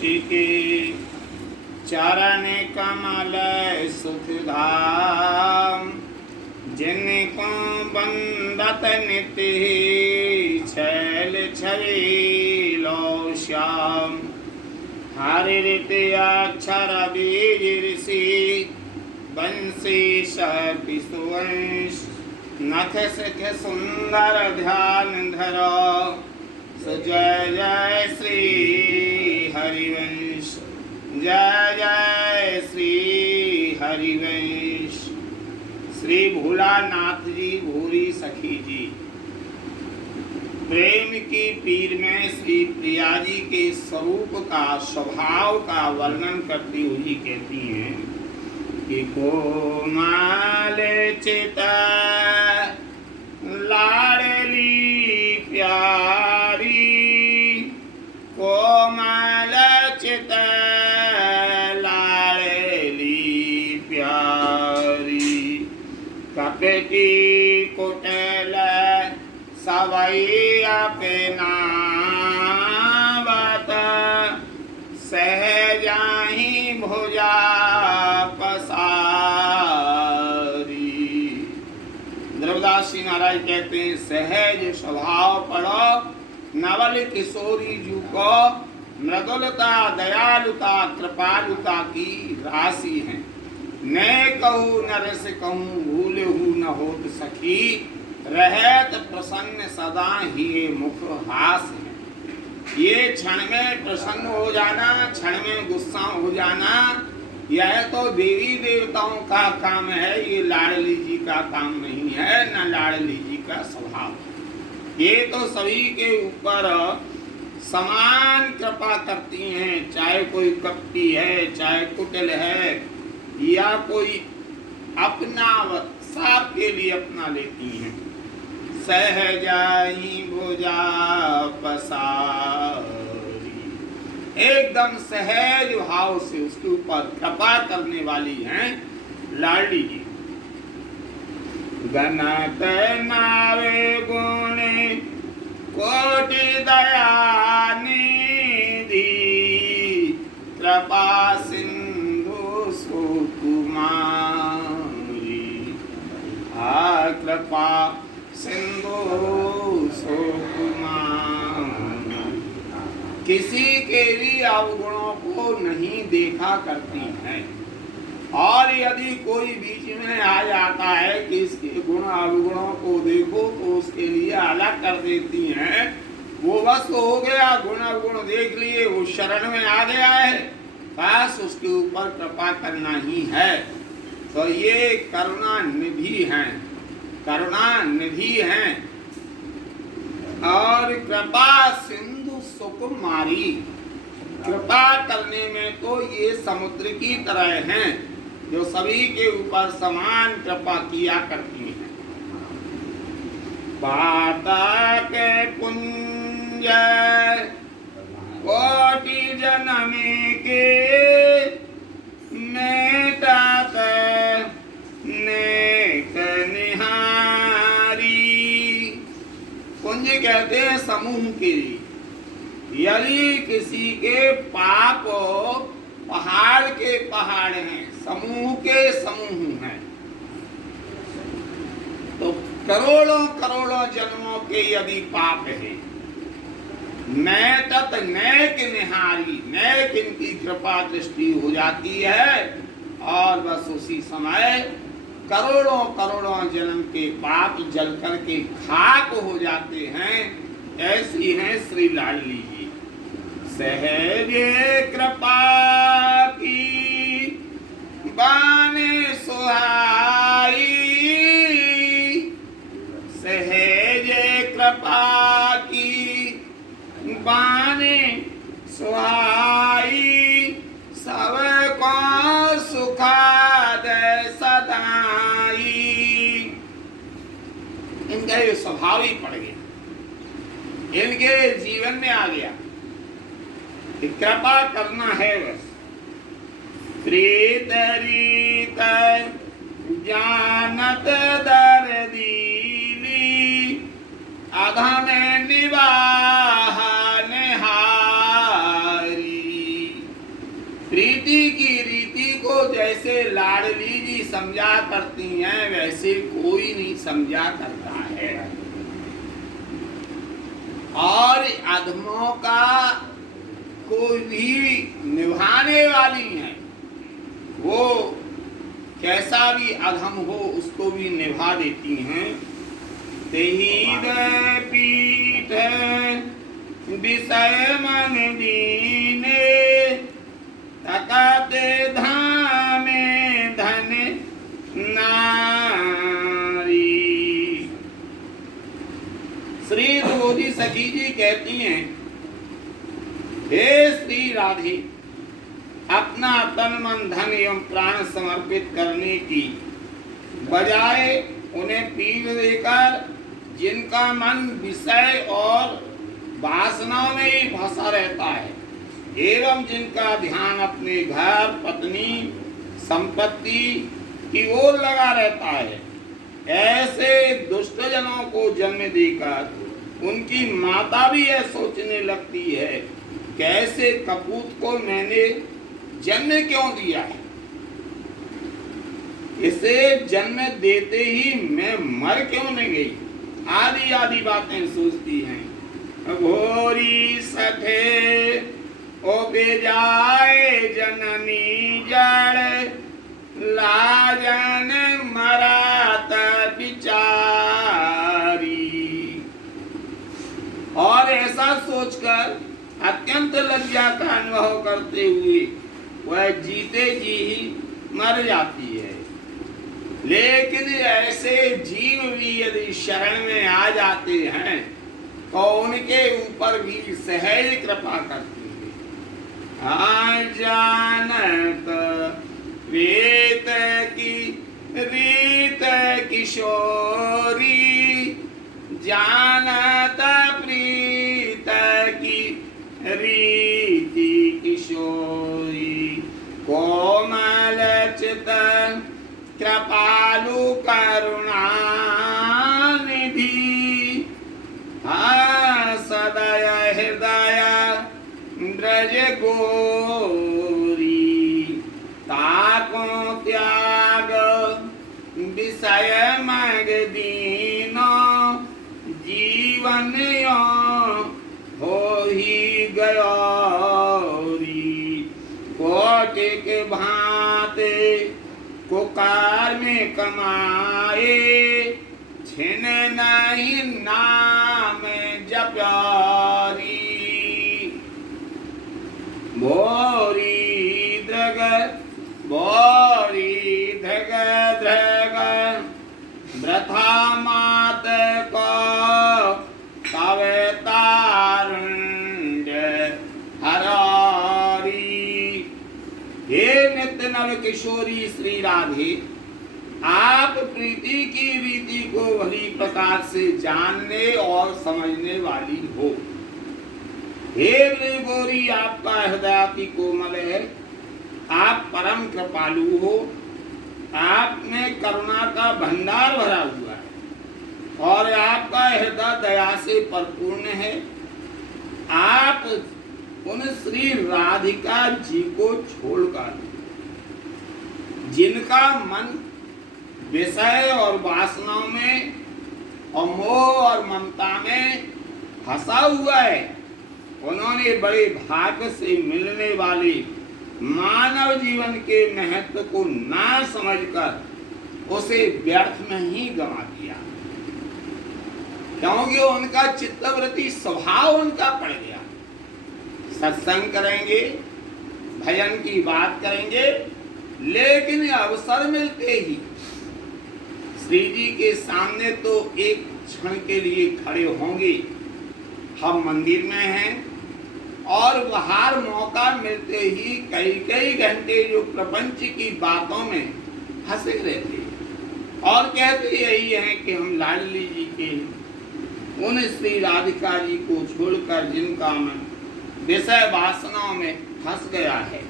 के चरण कमल सुखधाम, जिनको बंदत नित्य छैल छवीलो श्याम। हरि ऋति अक्षर बीज ऋषि बंसी सुवंश, नख सिख सुंदर ध्यान धरो। जय जय श्री हरिवंश, जय जय श्री हरिवंश। श्री भोलानाथ जी भूरी सखी जी प्रेम की पीर में श्री प्रिया जी के स्वरूप का स्वभाव का वर्णन करती हुई कहती हैं कि कोमल चित लाडली प्यारी, कोमल चित लाडली प्यारी। कपटी कुटल सवैया पे नावत, सहजाही भुजा पसारी। द्रवदास जी महाराज कहते हैं सहज स्वभाव पड़ो नवल किशोरी जू को, मृदुलता दयालुता कृपालुता की राशि है। ने कहूँ न रस कहूँ भूले हूँ न होत सखी, रहत प्रसन्न सदा ही मुख हास है। ये क्षण में प्रसन्न हो जाना, क्षण में गुस्सा हो जाना, यह तो देवी देवताओं का काम है, ये लाडली जी का काम नहीं है, न लाडली जी का स्वभाव। ये तो सभी के ऊपर समान कृपा करती हैं, चाहे कोई कपटी है, चाहे कुटिल है, या कोई अपना साप के लिए अपना लेती हैं। सहजाई भुजा पसारी, एकदम सहज भाव से उसके ऊपर कृपा करने वाली हैं लाडली जी। गणत नावे गुणे कोटि दया निधि, कृपा सिंधु सुकुमारी। कृपा सिंधु सुकुमारी, किसी के भी अवगुणों को नहीं देखा करती हैं, और यदि कोई बीच में आ जाता है कि इसके गुण अवगुणों को देखो तो उसके लिए अलग कर देती हैं। वो बस हो गया, गुण अवगुण देख लिए, वो शरण में आ गया है, बस उसके ऊपर कृपा करना ही है। तो ये करुणा निधि हैं, करुणा निधि हैं। और कृपा सिंधु सुकुमारी, कृपा करने में तो ये समुद्र की तरह हैं, जो सभी के ऊपर समान कृपा किया करती हैं। पाता के पुंज कोटि जन्म के, मेटात नेक निहारी। पुंज कहते हैं समूह के लिए। यदि किसी के पाप पहाड़ के पहाड़ हैं, समूह के समूह हैं, तो करोड़ों करोड़ों जन्मों के यदि पाप है, नैतत नैक निहारी, नैक इनकी कृपा दृष्टि हो जाती है, और बस उसी समय करोड़ों करोड़ों जन्म के पाप जल करके खाक हो जाते हैं। ऐसी हैं श्री लाडली जी। सहज कृपा की बाने सुहाई, सहज कृपा की बाने सुहाई, सबको सुखाद सदाई। इनका ये स्वभाव ही पड़ गया, इनके जीवन में आ गया कि कृपा करना है बस। प्रीत रीत जानत दर्दीली, अधम निवाह निहारी। प्रीति की रीति को जैसे लाडली जी समझा करती हैं, वैसे कोई नहीं समझा करता है। और अधमों का कोई भी निभाने वाली है, वो कैसा भी अधम हो उसको भी निभा देती हैं। तेहीद पीठ विषय मन दीने, तकाते धामे धन नारी। श्री द्रौपदी सखी जी कहती हैं, हे श्री राधे, अपना तन मन धन एवं प्राण समर्पित करने की बजाय उन्हें पीठ देकर, जिनका मन विषय और वासनाओं में ही फंसा रहता है एवं जिनका ध्यान अपने घर पत्नी संपत्ति की ओर लगा रहता है, ऐसे दुष्ट जनों को जन्म देकर उनकी माता भी यह सोचने लगती है, कैसे कपूत को मैंने जन्म क्यों दिया है, इसे जन्म देते ही मैं मर क्यों नहीं गई, आदि आदि बातें सोचती हैं। घोरी सखे ओ बेजाए जननी जड़, लाजन मरात बिचारी। और ऐसा सोचकर अत्यंत लज्जा का अनुभव करते हुए वह जीते जी ही मर जाती है। लेकिन ऐसे जीव भी यदि शरण में आ जाते हैं तो उनके ऊपर भी सहज कृपा करती है। जानत वेत की रीत किशोरी, जानत प्रीत की रीति किशोरी, कोमल चित कृपालु करुणा निधि, सदय हृदय ब्रज गोरी, ताको त्याग विषय मग दीनो, जीवन यो हो ही गयोरी। कोटि के भांते कुकार में कमाए, छिन नहीं नाम जप्यारी। बोरी द्रग द्रग व्रथा मात को कवे तारुण्य हरारी। हे नित्य नव किशोरी श्री राधे, आप प्रीति की रीति को भली प्रकार से जानने और समझने वाली हो। हे गौरी, आपका हृदय अति कोमल है, आप परम कृपालु हो, आप में करुणा का भंडार भरा हुआ है और आपका हृदय दया से परिपूर्ण है। आप उन श्री राधिका जी को छोड़कर, जिनका मन विषय और वासनाओं में और मोह और ममता में फंसा हुआ है, उन्होंने बड़े भाग्य से मिलने वाले मानव जीवन के महत्व को ना समझकर उसे व्यर्थ में ही गंवा दिया, क्योंकि उनका चित्तवृत्ति स्वभाव उनका पड़ गया। सत्संग करेंगे, भजन की बात करेंगे, लेकिन अवसर मिलते ही श्री जी के सामने तो एक क्षण के लिए खड़े होंगे। हम मंदिर में हैं और बाहर मौका मिलते ही कई कई घंटे जो प्रपंच की बातों में फंसे रहते और कहते यही है कि हम लाडली जी के उन श्री राधिका जी को छोड़कर जिनका मन विषय वासनाओं में फंस गया है,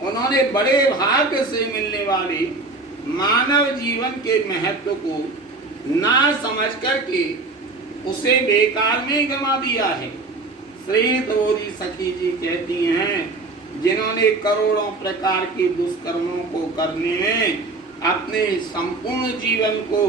उन्होंने बड़े भाग्य से मिलने वाले मानव जीवन के महत्व को ना समझ करके उसे बेकार में गंवा दिया है। श्री तोरी सखी जी कहती हैं, जिन्होंने करोड़ों प्रकार के दुष्कर्मों को करने में अपने संपूर्ण जीवन को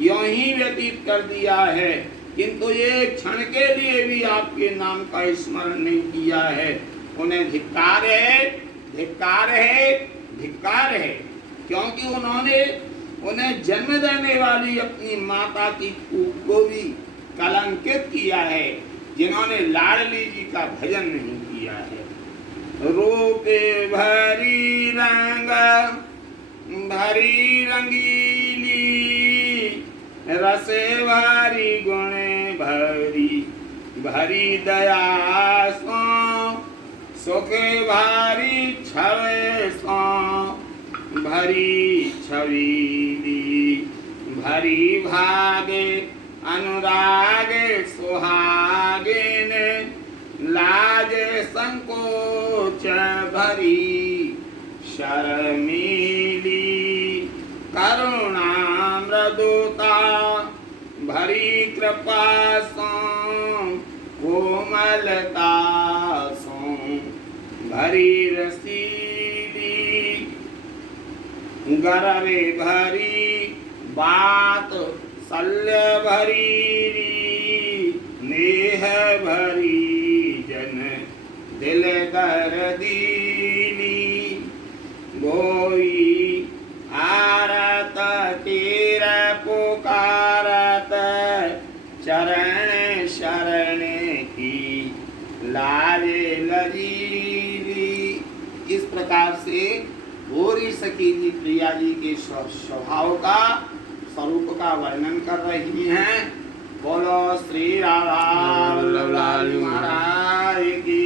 यूं ही व्यतीत कर दिया है, किंतु एक क्षण के लिए भी आपके नाम का स्मरण नहीं किया है, उन्हें धिक्कार है, धिक्कार है, धिक्कार है। क्योंकि उन्होंने उन्हें जन्म देने वाली अपनी माता की कूख को भी कलंकित किया है, जिन्होंने लाडली जी का भजन नहीं किया है। रूपे भरी रंग भरी रंगीली, रसे भरी गुणे भरी भरी दया सो, सुखे भारी छवे सो भरी छवीली, भरी भागे अनुरागे सुहागिन, लाज संकोच भरी शर्मीली, करुणा मृदुता भरी कृपा सो, कोमलता सो भरी रसीली, गर्वे भरी बात शल्य भरी, नेह भरी जन दिल दर्दीली, गोई आरत तीर पुकारत, चरण शरण की लाज लजीली। इस प्रकार से गौरी सखी जी प्रिया जी के स्वभाव का, स्वरूप का वर्णन कर रही हैं। बोलो श्री राधा वल्लभ लाल महाराज की।